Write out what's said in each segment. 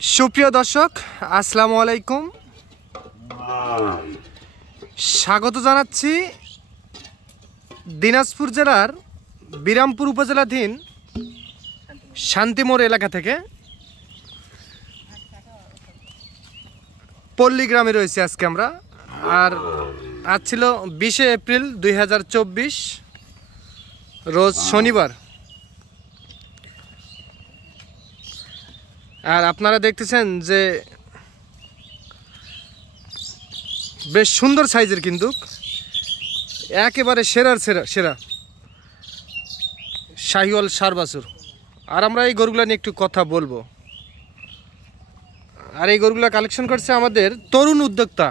সুপ্রিয় দর্শক, আসসালামু আলাইকুম। স্বাগত জানাচ্ছি দিনাজপুর জেলার বিরামপুর উপজেলাধীন শান্তিমোড় এলাকা থেকে। পল্লী গ্রামে রয়েছে আজকে আমরা। আর আজ ছিল 20শে এপ্রিল 2024, রোজ শনিবার। আর আপনারা দেখতেছেন যে বেশ সুন্দর সাইজের, কিন্তু একেবারে সেরার সেরা শাহিওয়াল ষাঁড় বাছুর। আর আমরা এই গরুগুলো নিয়ে একটু কথা বলবো। আর এই গরুগুলো কালেকশন করছে আমাদের তরুণ উদ্যোক্তা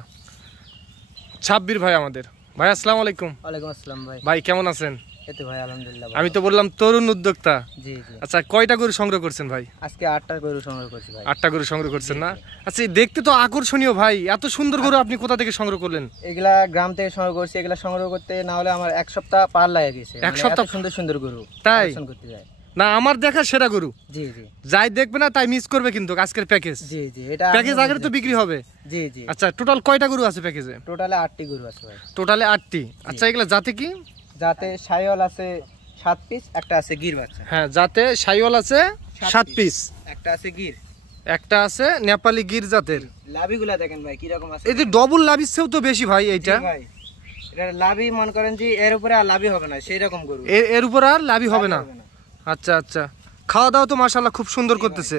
সাব্বির ভাই। ভাই আসসালামু আলাইকুম। ওয়ালাইকুম আসসালাম ভাই। ভাই কেমন আছেন? এই তো ভাই আলহামদুলিল্লাহ। আমি তো বললাম তরুণ উদ্যোক্তা। জি জি। আচ্ছা, কয়টা গরু সংগ্রহ করছেন ভাই? আজকে 8টা গরু সংগ্রহ করছি ভাই। 8টা গরু সংগ্রহ করছেন না? আচ্ছা, দেখতে তো আকর্ষণীয় ভাই। এত সুন্দর গরু আপনি কোথা থেকে সংগ্রহ করলেন? এগুলা গ্রাম থেকে সংগ্রহ করছি। এগুলা সংগ্রহ করতে না হলে আমার 1 সপ্তাহ পার লাগে গেছে। 1 সপ্তাহ? সুন্দর সুন্দর গরু তাই কালেকশন করতে যায়। না, আমার দেখা সেরা গরু। জি জি। যাই দেখবে না তাই মিস করবে কিন্তু আজকের প্যাকেজ। জি জি। এটা প্যাকেজ আগের তো বিক্রি হবে। জি জি। আচ্ছা, টোটাল কয়টা গরু আছে প্যাকেজে? টোটালে 8টি গরু আছে ভাই। টোটালে 8টি। আচ্ছা, এগুলা জাতে কি? যাতে শাহিওয়াল আছে 7 পিস, একটা আছে গির বাচ্চা। হ্যাঁ, জাতে শাহিওয়াল আছে 7 পিস, একটা আছে গির, একটা আছে নেপালি গির জাতের। লাভিগুলা দেখেন ভাই কি রকম আছে। এই যে ডবল লাভির চেয়েও তো বেশি ভাই এইটা। ভাই এটা লাভি মনে করেন যে এর উপরে আর লাভি হবে না, সেই রকম গরু। এর উপর আর লাভি হবে না। আচ্ছা আচ্ছা। খাওয়া দাওয়া তো মাশাআল্লাহ খুব সুন্দর করতেছে।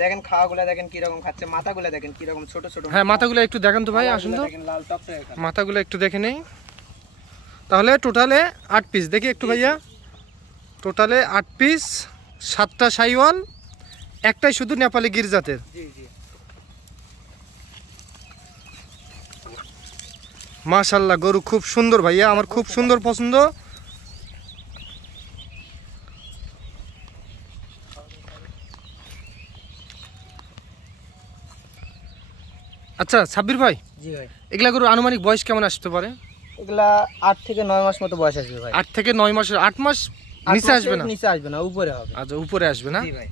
দেখেন খাওয়াগুলা দেখেন কি রকম খাচ্ছে, মাথাগুলা দেখেন কি রকম ছোট ছোট। হ্যাঁ, মাথাগুলো একটু দেখান তো ভাই, আসুন তো। দেখেন লাল টকটকে মাথাগুলো একটু দেখে নেই। তাহলে টোটালে 8 পিস দেখি একটু ভাইয়া। টোটালে 8 পিস, 7টা শাহিওয়াল, একটাই শুধু নেপালি গির জাতের। জি জি। মাশাআল্লাহ, গরু খুব সুন্দর ভাইয়া, আমার খুব সুন্দর পছন্দ। আচ্ছা সাব্বির ভাই, জি ভাই, এগুলা গরু আনুমানিক বয়স কেমন আসতে পারে? এগুলা 8 থেকে 9 মাস মতো বয়স আসবে ভাই। 8 থেকে 9 মাসের। 8 মাস নিচে আসবে না? নিচে আসবে না, উপরে হবে। আচ্ছা, উপরে আসবে না? জি ভাই।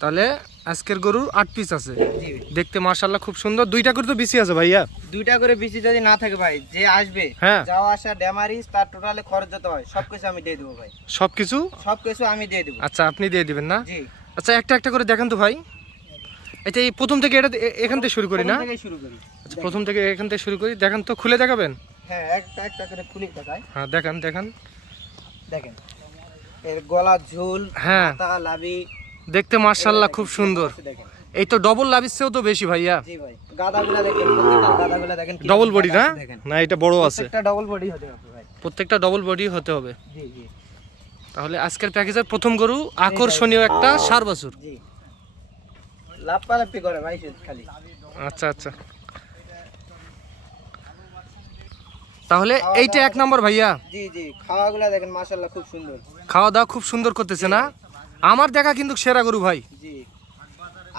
তাহলে আজকের গরুর 8 পিস আছে। জি ভাই। দেখতে মাশাআল্লাহ খুব সুন্দর। 2টা করে তো বিসি আছে ভাইয়া। 2টা করে বেশি যদি না থাকে ভাই, যে আসবে হ্যাঁ, যাওয়া আসা ড্যামারিজ তার টোটালে খরচ যত হয় সবকিছু আমি দিয়ে দেবো ভাই। সবকিছু আমি দিয়ে দেবো। আচ্ছা, আপনি দিয়ে দিবেন না? জি। আচ্ছা, একটা একটা করে দেখান তো ভাই। আচ্ছা, এই প্রথম থেকে এখান থেকে শুরু করি না? প্রথম থেকে শুরু করি। আচ্ছা, প্রথম থেকে এখান থেকে শুরু করি। দেখান তো, খুলে দেখাবেন? হ্যাঁ, একটা একটা করে খুলে দেখাই। হ্যাঁ, দেখান। দেখেন এর গলা ঝুল, হ্যাঁ, মাথা লাভি দেখতে মাশাআল্লাহ খুব সুন্দর। দেখেন। এই তো ডবল লাভির চেয়েও তো বেশি ভাইয়া। জি ভাই। গাদাগুলা দেখেন, প্রত্যেকটা গাদাগুলা দেখেন কি ডবল বডি না? দেখেন। না, এটা বড় আছে। প্রত্যেকটা ডবল বডি হতে হবে ভাই। প্রত্যেকটা ডবল বডি হতে হবে। জি জি। তাহলে আজকের প্যাকেজের প্রথম গরু আকর্ষণীয় একটা ষাঁড় বাছুর। জি। লাপালাপি করে ভাই সে খালি। আচ্ছা আচ্ছা। তাহলে এইটা 1 নম্বর ভাইয়া। জি জি। খাওয়াগুলা দেখেন মাশাআল্লাহ খুব সুন্দর। খাওয়া দাওয়া খুব সুন্দর করতেছে না? আমার দেখা কিন্তু সেরা গরু ভাই। জি।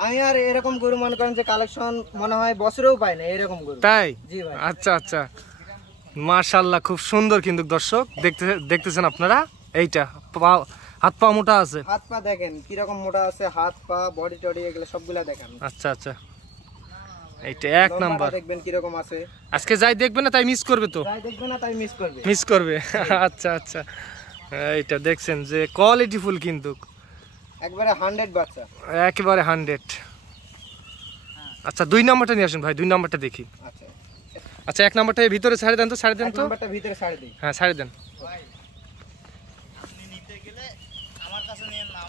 আমি আর এরকম গরু মনে করেন যে কালেকশন মনে হয় বছরেও পাই না এরকম গরু। তাই? জি ভাই। আচ্ছা আচ্ছা। মাশাআল্লাহ খুব সুন্দর কিন্তু দর্শক দেখতেছেন আপনারা। এইটা হাত পা মোটা আছে। হাত পা দেখেন কি রকম মোটা আছে, হাত পা বডি টডি এগুলো সবগুলা দেখেন। আচ্ছা আচ্ছা। এইটা 1 নাম্বার। দেখবেন কি রকম আছে। আজকে যাই দেখবে না তাই মিস করবে তো? যাই দেখবে না তাই মিস করবে। আচ্ছা আচ্ছা। এইটা দেখছেন যে কোয়ালিটি ফুল, কিন্তু একবারে 100 বাচ্চা, একেবারে 100। আচ্ছা, 2 নাম্বারটা নিয়ে আসুন ভাই, 2 নাম্বারটা দেখি। আচ্ছা আচ্ছা, 1 নাম্বারটা ভিতরে ছাড়ে দেন তো। ছাড়ে দেন তো। নাম্বারটা ভিতরে ছাড়ে দেই। হ্যাঁ, ছাড়ে দেন।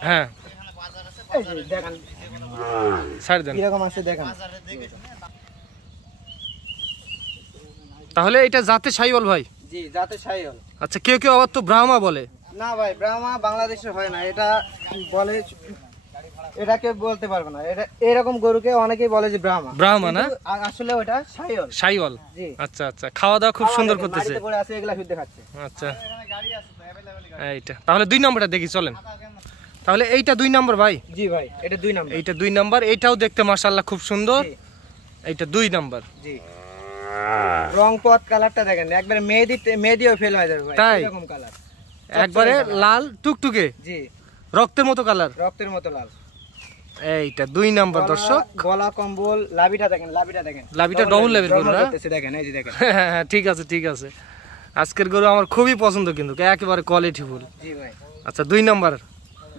হ্যাঁ, এই যে দেখেন ছাড়ে দেন। কি রকম আছে দেখেন। তাহলে এটা জাতে শাহিওয়াল ভাই? জি, জাতে শাহিওয়াল। আচ্ছা, কেউ আবার তো ব্রাহ্মা বলে। না ভাই, ব্রাহ্মা বাংলাদেশে হয় না, এটা বলে, এটাকে বলতে পারবো না। এটা এরকম গরুকে অনেকেই বলে যে ব্রাহ্মা না, আসলে ওটা শাহিওয়াল। জি। আচ্ছা আচ্ছা। খাওয়া দাওয়া খুব সুন্দর করতেছে। বাড়িতে পড়ে আছে, এগুলা শুদ্ধ খাচ্ছে। আচ্ছা, এইটা তাহলে 2 নাম্বারটা দেখি, চলেন। তাহলে এইটা 2 নাম্বার ভাই? জি ভাই, এটা 2 নাম্বার। এইটা 2 নাম্বার। এইটাও দেখতে মাশাআল্লাহ খুব সুন্দর। এইটা 2 নাম্বার। জি। রং পথ কালারটা দেখেন, একবারে মেহেদিও ফেল হয়ে যাবে ভাই। এরকম কালার, একবারে লাল টুকটুকে। জি, রক্তের মতো কালার। রক্তের মতো লাল। এইটা 2 নাম্বার দর্শক। গলা কম্বল, লাভিটা দেখেন, লাভিটা ডবল লেভেল গরু না? দেখেন, এই যে দেখেন। হ্যাঁ, ঠিক আছে ঠিক আছে। আজকের গরু আমার খুবই পছন্দ, কিন্তু একেবারে কোয়ালিটি ফুল। জি ভাই। আচ্ছা 2 নাম্বার।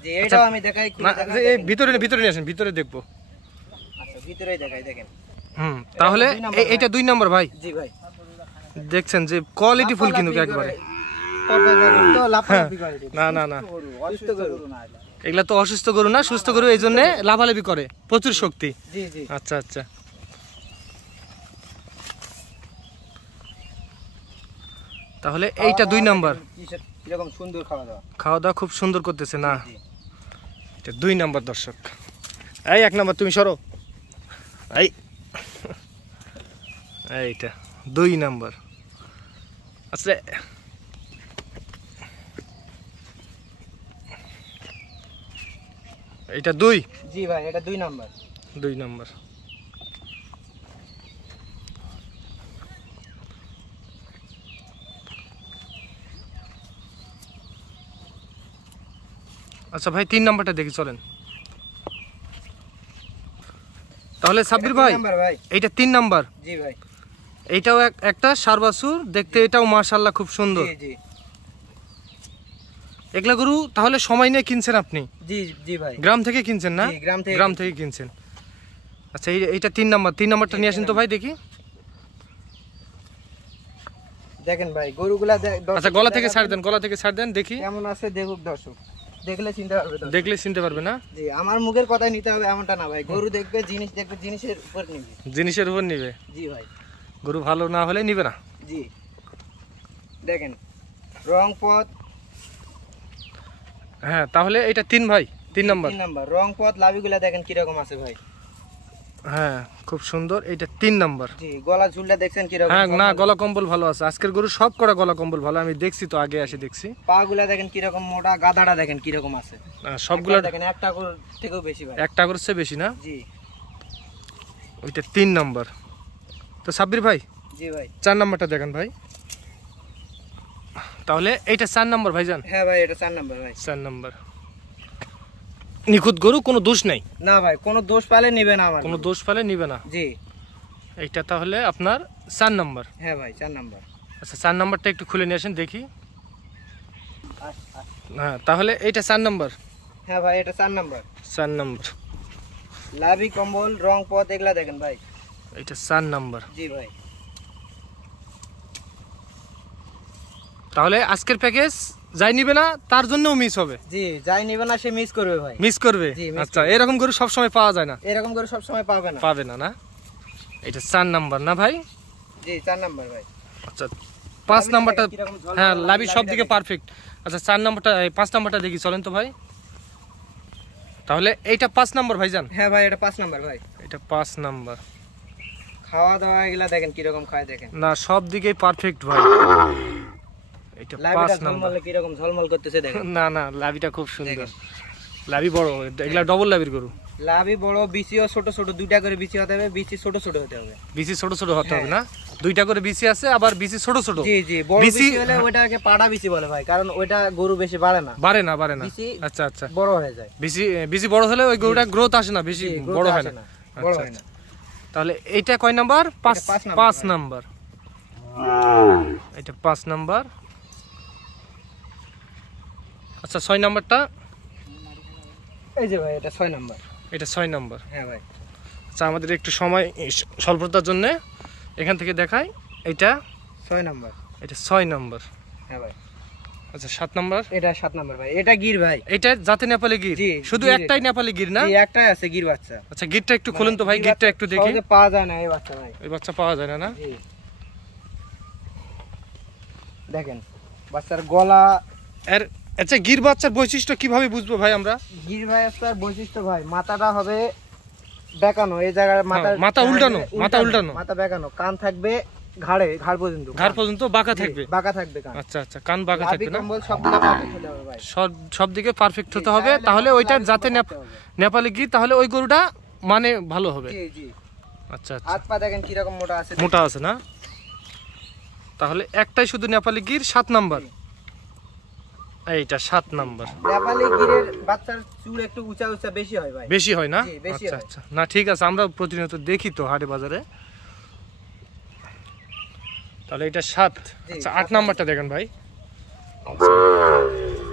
জি, এটাও আমি দেখাই, না এই ভিতরে নিয়ে আসেন, ভিতরে দেখবো। আচ্ছা, ভিতরেই দেখাই, দেখেন। তাহলে এইটা 2 নাম্বার ভাই। জি ভাই। দেখছেন যে কোয়ালিটি ফুল কিন্তু একেবারে। তো লাফালাফি করে। না অসুস্থ গরু না। এগুলা তো অসুস্থ গরু না, সুস্থ গরু, এই জন্য লাভালাভি করে, প্রচুর শক্তি। জি জি। আচ্ছা আচ্ছা। তাহলে এইটা 2 নাম্বার। কিরকম সুন্দর খাওয়া দাওয়া খুব সুন্দর করতেছে না? এটা 2 নাম্বার দর্শক। এই 1 নাম্বার তুমি সরো। এইটা 2 নাম্বার। আচ্ছা এটা 2? জি ভাই, এটা 2 নাম্বার। 2 নাম্বার। আচ্ছা ভাই 3 নাম্বারটা দেখি চলেন। তাহলে সাব্বির ভাই এইটা 3 নাম্বার। জি ভাই। এইটাও একটা ষাঁড় বাছুর, দেখতে এটাও মাশাআল্লাহ খুব সুন্দর। জি জি। এগুলা গরু তাহলে সময় নিয়ে কিনছেন আপনি? জি জি ভাই। গ্রাম থেকে কিনছেন না? জি, গ্রাম থেকে কিনছেন। আচ্ছা এইটা 3 নাম্বার। 3 নাম্বারটা নিয়ে আসেন তো ভাই দেখি। দেখেন ভাই গরুগুলা। আচ্ছা গলা থেকে ছাড় দেন দেখি কেমন আছে, দেখুক দর্শক, দেখলে চিনতে পারবে না? জি, আমার মুখের কথাই নিতে হবে এমনটা না ভাই। গরু দেখবে, জিনিস দেখবে, জিনিসের উপর নিবে। জি ভাই। গরু ভালো না হলে নিবে না। জি দেখেন, রং পথ। হ্যাঁ তাহলে এটা 3 ভাই, 3 নাম্বার। রং পথ, লাভিগুলা দেখেন কিরকম আছে ভাই। হ্যাঁ খুব সুন্দর। এটা 3 নাম্বার। জি, গলা ঝুলটা দেখছেন কিরকম? হ্যাঁ না, গলা কম্বল ভালো আছে। আজকের গরু সব করা গলা কম্বল ভালো, আমি দেখছি তো, আগে এসে দেখছি। পাগুলা দেখেন কিরকম মোটা, গাদাটা দেখেন কিরকম আছে। সবগুলা দেখেন একটা গরুর থেকেও বেশি ভাই। একটা গরুর চেয়ে বেশি না? জি। ওইটা 3 নাম্বার। তো সাব্বির ভাই। জি ভাই। 4 নাম্বারটা দেখেন ভাই। তাহলে এইটা 4 নাম্বার ভাইজান? হ্যাঁ ভাই, এটা 4 নাম্বার ভাই। 4 নাম্বার। নিখুঁত গরু, কোনো দোষ নাই? না ভাই, কোনো দোষ পালে নিবে না আমার। কোনো দোষ পালে নিবে না? জি। এইটা তাহলে আপনার 4 নাম্বার? হ্যাঁ ভাই, 4 নাম্বার। আচ্ছা 4 নাম্বারটা একটু খুলে নিয়ে আসেন দেখি। হ্যাঁ তাহলে এইটা 4 নাম্বার? হ্যাঁ ভাই, এটা 4 নাম্বার। 4 নাম্বার। লাভি কম্বল, রং পথ, এগুলা দেখেন ভাই। এইটা 4 নাম্বার। জি ভাই। তাহলে আজকের প্যাকেজ যাই নিবে না তার জন্যও মিস হবে? জি, যাই নিবে না সে মিস করবে ভাই। মিস করবে? আচ্ছা, এরকম গরু সব সময় পাওয়া যায় না? এরকম গরু সব সময় পাবে না। না? এটা 4 নাম্বার না ভাই? জি, 4 নাম্বার ভাই। আচ্ছা 5 নাম্বারটা? হ্যাঁ লাভি সব দিকে পারফেক্ট। আচ্ছা 4 নাম্বারটা, 5 নাম্বারটা দেখি চলেন তো ভাই। তাহলে এইটা 5 নাম্বার ভাইজান? হ্যাঁ ভাই, এটা 5 নাম্বার ভাই। এটা 5 নাম্বার। খাওয়া দাওয়া এগুলা দেখেন কিরকম খায়, দেখেন না সব দিকেই পারফেক্ট ভাই। এটা 5 নাম্বার। কিরকম ঝলমল করতেছে দেখেন। না লাভিটা খুব সুন্দর, লাভি বড়, এগুলা ডবল লাভির গরু। লাভি বড়, বিচিও ছোট ছোট, দুইটা করে বিচি হতে হবে, বিচি ছোট ছোট হতে হবে। বিচি ছোট ছোট হতে হবে না? দুইটা করে বিচি আছে, আবার বিচি ছোট ছোট। জি জি, বড় বিচি হলে ওইটাকে পাড়া বিচি বলে ভাই, কারণ ওইটা গরু বেশি বাড়ে না। আচ্ছা আচ্ছা, বড় হয়ে যায়। বিচি বড় হলে ওই গরুটা গ্রোথ আসে না, বেশি বড় হয় না। আচ্ছা তাহলে এইটা কয় নাম্বার? 5 নাম্বার। এটা 5 নাম্বার। আচ্ছা 6 নাম্বারটা? এই যে ভাই, এটা 6 নাম্বার। এটা 6 নাম্বার। হ্যাঁ ভাই। আচ্ছা আমাদের একটু সময় স্বল্পতার জন্য এখান থেকে দেখাই। এটা 6 নাম্বার। এটা 6 নাম্বার। হ্যাঁ ভাই। আচ্ছা 7 নাম্বার? এটা 7 নাম্বার ভাই। এটা গির ভাই। এটা জাতে নেপালি গির? শুধু একটাই নেপালি গির না? জি, একটাই আছে গির বাচ্চা। আচ্ছা গিরটা একটু খুলুন তো ভাই, গিরটা একটু দেখি। সহজে পাওয়া যায় না এই বাচ্চা ভাই। এই বাচ্চা পাওয়া যায় না? জি দেখেন বাচ্চার গলা। আচ্ছা গির বাচ্চার বৈশিষ্ট্য কিভাবে বুঝবো ভাই আমরা? গির বাচ্চার বৈশিষ্ট্য ভাই, মাথাটা হবে বেঁকানো, এই জায়গায় মাথা উল্টানো, মাথা বেঁকানো, কান থাকবে ঘাড় পর্যন্ত বাঁকা থাকবে কান। আচ্ছা আচ্ছা, কান বাঁকা থাকবে না? সব দিকে পারফেক্ট হতে হবে সব দিকে পারফেক্ট হতে হবে, ভাই। তাহলে ওইটার যাতে নেপালি গির, তাহলে ওই গরুটা মানে ভালো হবে। জি জি। আচ্ছা আচ্ছা, হাত পা দেখেন কিরকম মোটা আছে না? তাহলে একটাই শুধু নেপালি গির 7 নাম্বার। এইটা 7 নাম্বার। নেপালি গিরের বাচ্চার চুল একটু উঁচা উঁচা বেশি হয় ভাই। বেশি হয় না? জি, বেশি আচ্ছা হয়। আচ্ছা, না ঠিক আছে, আমরা প্রতিনিয়ত দেখি তো হাটে বাজারে। তাহলে এটা 7। আচ্ছা 8 নাম্বারটা দেখেন ভাই।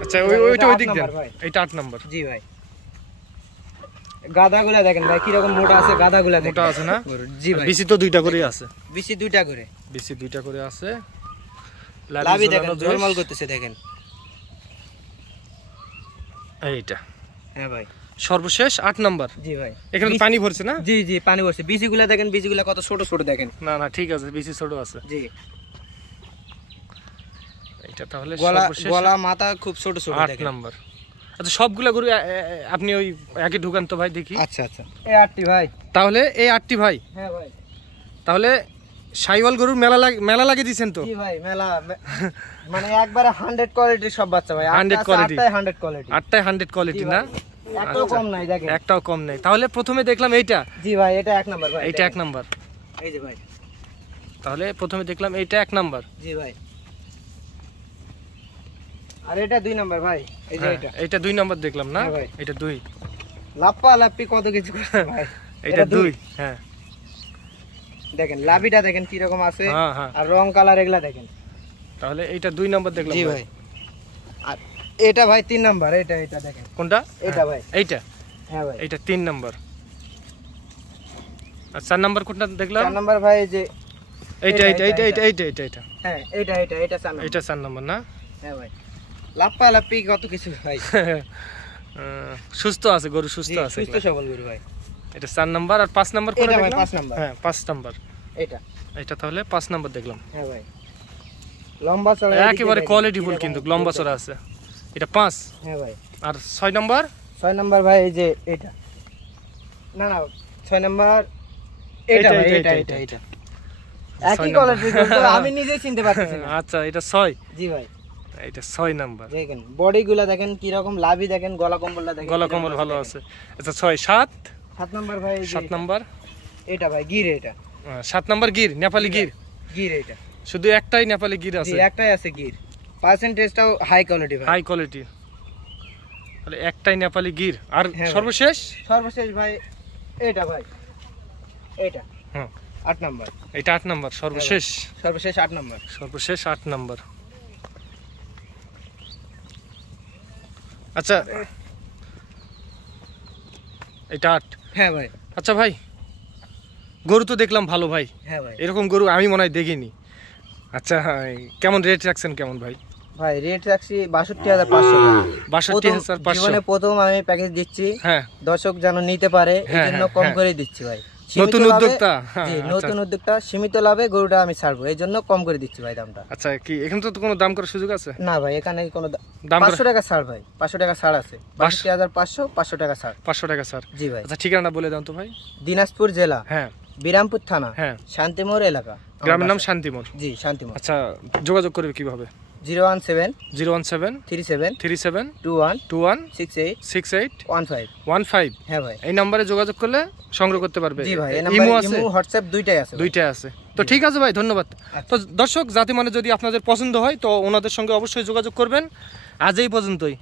আচ্ছা ওইটা ওই দিক দেন, এটা 8 নাম্বার। জি ভাই। গাদাগুলা দেখেন ভাই কিরকম মোটা আছে, গাদাগুলা দেখেন। মোটা আছে না? জি ভাই। বিসি তো দুইটা করে আছে। বিসি দুইটা করে। বিসি দুইটা করে আছে। লাভি দেখেন ঝলমল করতেছে দেখেন। এইটা হ্যাঁ ভাই। সর্বশেষ 8 নাম্বার। জি ভাই। এখানে পানি ভরছে না? জি জি পানি ভরছে। বিসিগুলা দেখেন, বিসিগুলা কত ছোট ছোট দেখেন। না না ঠিক আছে, বিসি ছোট আছে। জি। এটা তাহলে গলা সর্বশেষ গলা মাথা খুব ছোট ছোট 8 দেখেন। নাম্বার। আচ্ছা সবগুলা গরু আপনি ওই আগে ঢুকান তো ভাই দেখি। আচ্ছা আচ্ছা। এই 8টি ভাই। তাহলে এই 8টি ভাই। হ্যাঁ ভাই। তাহলে শাইওয়াল গরুর মেলা লাগিয়ে দিয়েছেন তো? জি ভাই মেলা মানে একবারে 100 কোয়ালিটির সব বাচ্চা ভাই। 100 কোয়ালিটি। 8টাই 100 কোয়ালিটি। 8টাই 100 কোয়ালিটি না? একটাও কম নাই দেখেন। একটাও কম নেই। তাহলে প্রথমে দেখলাম এইটা। জি ভাই এটা 1 নাম্বার ভাই। এইটা 1 নাম্বার। এই যে ভাই। তাহলে প্রথমে দেখলাম এইটা 1 নাম্বার। জি ভাই। আর এটা 2 নাম্বার ভাই। এই যে এটা। এইটা 2 নাম্বার দেখলাম না? হ্যাঁ ভাই। এটা 2। লাপ্পা লাপ্পি কত কিছু করছে ভাই। এটা 2। হ্যাঁ। দেখেন লাভিটা দেখেন কি রকম আছে। হ্যাঁ হ্যাঁ। আর রং কালার এগুলা দেখেন। তাহলে এইটা 2 নাম্বার দেখলাম। জি ভাই। আর এটা ভাই 3 নাম্বার। এটা এটা দেখেন। কোনটা? এটা ভাই। এইটা। হ্যাঁ ভাই। এইটা 3 নাম্বার। আর 4 নাম্বার কোনটা দেখলাম? 4 নাম্বার ভাই যে এইটা এইটা এইটা এইটা এইটা এইটা এইটা। হ্যাঁ এটা এটা এটা 4 নাম্বার। এইটা 4 নাম্বার না? হ্যাঁ ভাই। লাপ্পা লাপ্পি কত কিছু ভাই। সুস্থ আছে গরু, সুস্থ আছে। সুস্থ সবল গরু ভাই। এটা 4 নাম্বার। আর 5 নাম্বার কোনটা এটা ভাই দেখলাম? 5 নাম্বার। হ্যাঁ 5 নাম্বার। এটা এটা তাহলে 5 নাম্বার দেখলাম। হ্যাঁ ভাই। লম্বা চড়া একেবারে কোয়ালিটিফুল কিন্তু লম্বা চড়া আছে। এটা 5। হ্যাঁ ভাই। আর 6 নাম্বার? 6 নাম্বার ভাই এই যে এটা। না না 6 নাম্বার এটা ভাই এটা এটা এটা। একই কোয়ালিটির গরু আমি নিজেই চিনতে পারতেছি না। আচ্ছা এটা 6। জি ভাই। এটা 6 নাম্বার। দেখেন বডিগুলা দেখেন কি রকম, লাভি দেখেন, গলা কম্বলটা দেখেন। গলা কম্বল ভালো আছে। আচ্ছা 6 7। 7 নাম্বার ভাই এই যে 7 নাম্বার। এটা ভাই গির এটা। 7 নাম্বার গির, নেপালি গির। গির এটা। শুধু একটাই নেপালি গির জি আছে। একটাই আছে গির। পার্সেন্টেজটাও হাই কোয়ালিটি ভাই। High quality. তাহলে একটাই নেপালি গির। আর হ্যাঁ ভাই। সর্বশেষ? সর্বশেষ ভাই এটা ভাই। এটা হ্যাঁ 8 নাম্বার। এটা 8 নাম্বার সর্বশেষ। সর্বশেষ 8 নাম্বার। সর্বশেষ 8 নাম্বার। আচ্ছা এটা 8। হ্যাঁ ভাই। আচ্ছা ভাই গরু তো দেখলাম ভালো ভাই। হ্যাঁ ভাই। এরকম গরু আমি মনে হয় দেখিনি। আচ্ছা কেমন রেট রাখছেন কেমন ভাই? ভাই রেট রাখছি 62,500 62,500। জীবনে প্রথম আমি প্যাকেজ দিচ্ছি। হ্যাঁ দর্শক যেন নিতে পারে এই হ্যাঁ, জন্য হ্যাঁ, কম হ্যাঁ। করে দিচ্ছি ভাই। নতুন সীমিত লাভে- উদ্যোক্তা। হ্যাঁ, জি আচ্ছা। নতুন উদ্যোক্তা সীমিত লাভে গরুটা আমি ছাড়বো, এই জন্য কম করে দিচ্ছি ভাই দামটা। আচ্ছা কি এখানে তো কোনো দাম করার সুযোগ আছে? না ভাই এখানে কোনো দাম 500 টাকা ছাড় ভাই। 500 টাকা ছাড় আছে। 62,500 500 টাকা ছাড়। 500 টাকা স্যার। জি ভাই। আচ্ছা ঠিকানা বলে দাও তো ভাই। দিনাজপুর জেলা, হ্যাঁ বিরামপুর থানা, হ্যাঁ। শান্তিমোড় এলাকা। গ্রামের নাম শান্তিমোড়। জি শান্তিমোড়। আচ্ছা যোগাযোগ করবে কিভাবে? 017 017 37 37 21 21 68 68 15। 15। হ্যাঁ ভাই। এই নম্বরে যোগাযোগ করলে সংগ্রহ করতে পারবে। জি ভাই এই ইমো নাম্বার আছে? ইমো হোয়াটসঅ্যাপ দুইটাই আছে ভাই। দুইটাই আছে। তো ঠিক আছে ভাই ধন্যবাদ। তো দর্শক জাতি মানে যদি আপনাদের পছন্দ হয় তো ওনাদের সঙ্গে অবশ্যই যোগাযোগ করবেন। আজ এই পর্যন্তই।